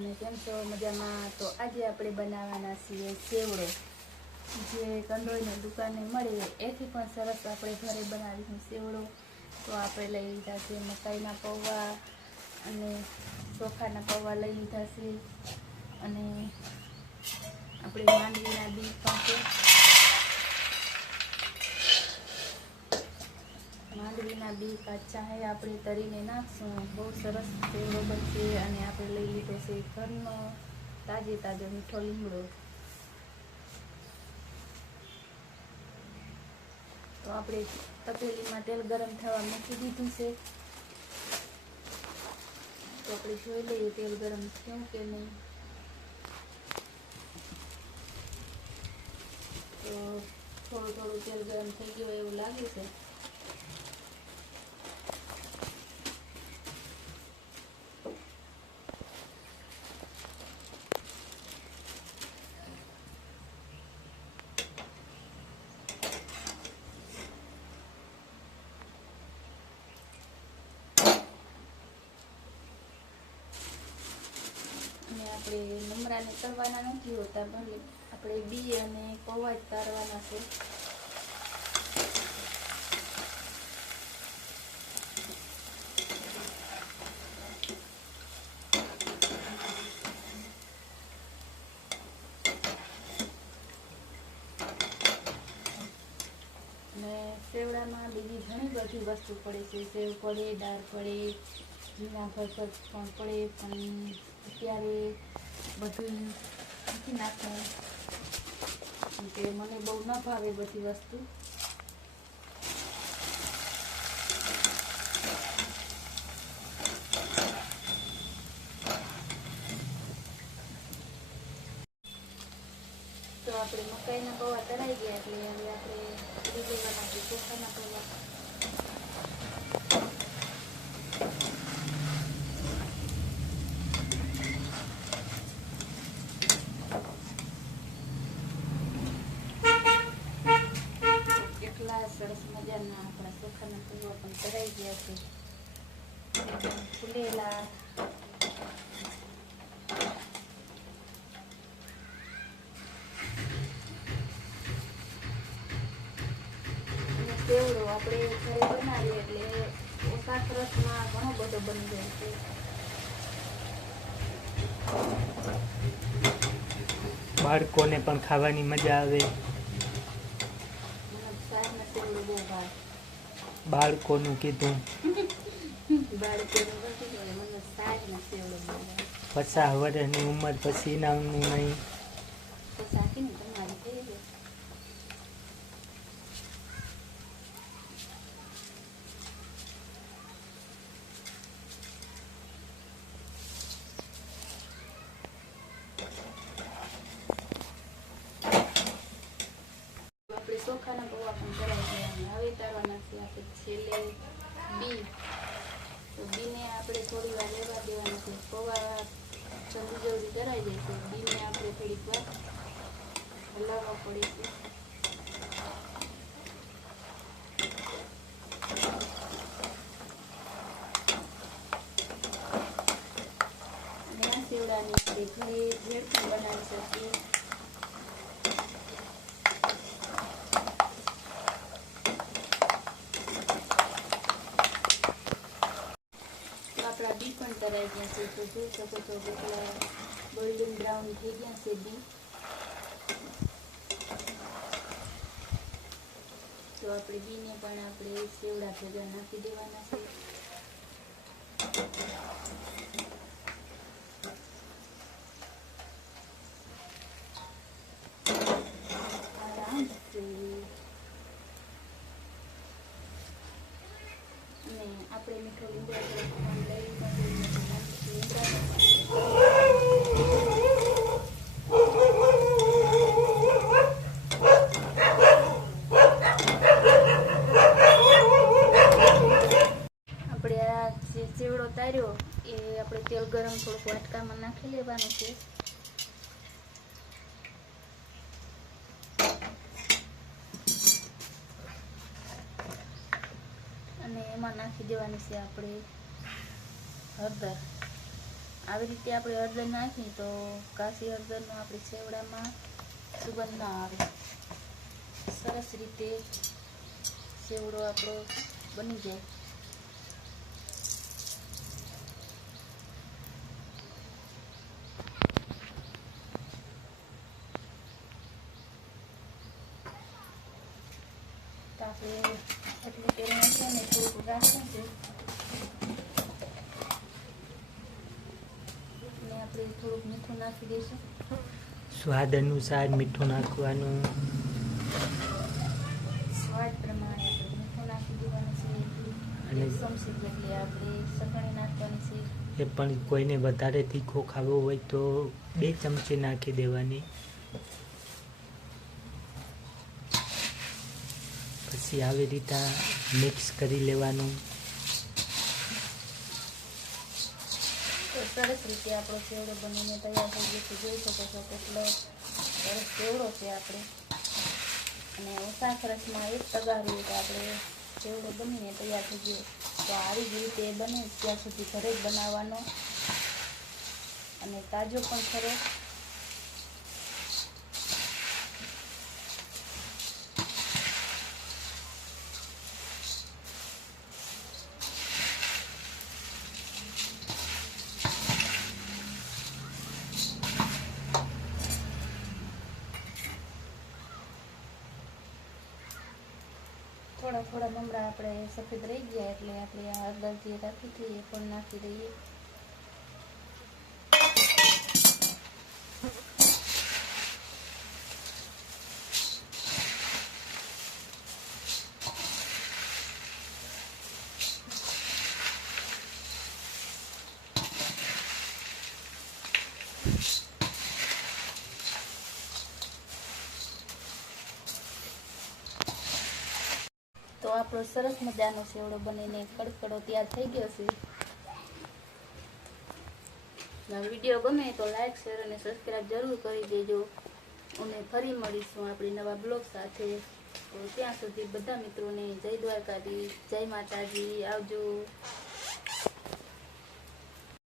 અને કેમ છો મજામાં? તો આજે આપણે બનાવવાના છીએ સેવડો, જે કંદોઈની દુકાને મળે એથી પણ સરસ આપણે ઘરે બનાવીશું સેવડો. તો આપણે લઈ લીધા છે મકાઈના પૌવા અને ચોખાના પૌવા લઈ લીધા છે, અને આપણે માંડવીના બી પણ છે. માંડવીના બી કાચા હે આપણે તરીને નાખશું, બહુ સરસ સેવડો બનશે. અને આપણે લઈ લીધો છે ઘરનો તાજો મીઠો લીમડો. તો આપણે તપેલીમાં તેલ ગરમ થવા મૂકી દીધું છે. તો આપણે જોઈ લઈએ તેલ ગરમ થયું કે નહીં. તો થોડું તેલ ગરમ થઈ ગયું એવું લાગે છે. આપણે મમરાને તળવાના નથી હોતા, ભલે આપણે બી અને પૌવા જ તારવાના છે. અને સેવડામાં બીજી ઘણી બધી વસ્તુ પડે છે. સેવ પડે, દાળ પડે, ઝીણા ભરભર પણ પડે, પણ અત્યારે બધું નથી નાખવું, કે મને બહુ ન ભાવે બધી વસ્તુ. તો આપણે મકાઈના પૌવા તળાઈ ગયા એટલે હવે આપણે કરી દેવાના છે ચોખાના પૌવા. કેટલા સરસ મજાના આપણા ચોખાના પૌવા પણ તળાઈ ગયા છે, ફૂલેલા. સેવડો આપણે ઘરે બનાવીએ એટલે ઓછા ખર્ચમાં ઘણો બધો બની જાય છે. બાળકોને પણ ખાવાની મજા આવે. સેવડો બહુ ભાવે. બાળકોનું કીધું. બાળકોને મને સાગના સેવડો બહુ ભાવે. 50 વર્ષની ઉંમર પછી નાનું નહીં. તો સાકીને તમારી થઈ ગઈ. આપણે ચોખાના પૌવા પણ કરાવી ગયા. હવે તારવાના છે આપણે છેલ્લે બી. તો બીને આપણે થોડી વાર રહેવા દેવાના છે. પૌવા જલ્દી તરાઈ જાય છે. બીને આપણે થોડીક વાર હલાવવા પડે છે. અને આ સેવડાની આપણે ઘરે ભેળ પણ બનાવી શકીએ. આપણા બી પણ તરાઈ ગયા છે. તો જોઈ શકો છો કેટલા ગોલ્ડન બ્રાઉન થઈ ગયા છે બી. તો આપણે બીને પણ આપણે સેવડા ભેગા નાખી દેવાના છે. અને આપણે મીઠો લીમડો લઈ સેવડો તાર્યો એ આપણે તેલ ગરમ થોડુંક વાટકામાં નાખી લેવાનું છે. અને એમાં નાખી દેવાની છે આપણે હળદર. આવી રીતે આપણે હળદર નાખીએ તો કાશી હળદરનો આપણે સેવડામાં સુગંધ ના આવે. સરસ રીતે સેવડો આપણો બની જાય. તો આપણે એટલે તેલ નાખીએ ને થોડુંક રાખવું છે અને આપણે થોડુંક મીઠું નાખી દઈશું. સ્વાદ અનુસાર મીઠું નાખવાનું. સ્વાદ પ્રમાણે આપણે મીઠું નાખી દેવાનું છે. અને એક ચમચી જેટલી આપણે સગણી નાખવાની છે. એ પણ કોઈને વધારે તીખો ખાવો હોય તો 2 ચમચી નાખી દેવાની. પછી આવી રીતે મિક્સ કરી લેવાનું. તો સરસ રીતે આપણો સેવડો બનીને તૈયાર થઈ ગયો છે. જોઈ શકો છો કેટલો સરસ સેવડો છે આપણે. અને ઓછા ખર્ચમાં એક તગારું તો આપણે સેવડો બનીને તૈયાર થઈ ગયો. તો આવી જ રીતે બને ત્યાં સુધી ઘરે જ બનાવવાનો અને તાજો પણ ખરો. થોડા મમરા આપણે સફેદ રહી ગયા એટલે આપણે આ હળદર જે રાખી હતી એ પણ નાખી દઈએ. તો આપણો સરસ મજાનો સેવડો બનીને કડકડો તૈયાર થઈ ગયો છે. વિડીયો ગમે તો લાઈક, શેર અને સબસ્ક્રાઈબ જરૂર કરી દેજો. અને ફરી મળીશું આપણી નવા બ્લોગ સાથે. તો ત્યાં સુધી બધા મિત્રોને જય દ્વારકાધીશ, જય માતાજી, આવજો.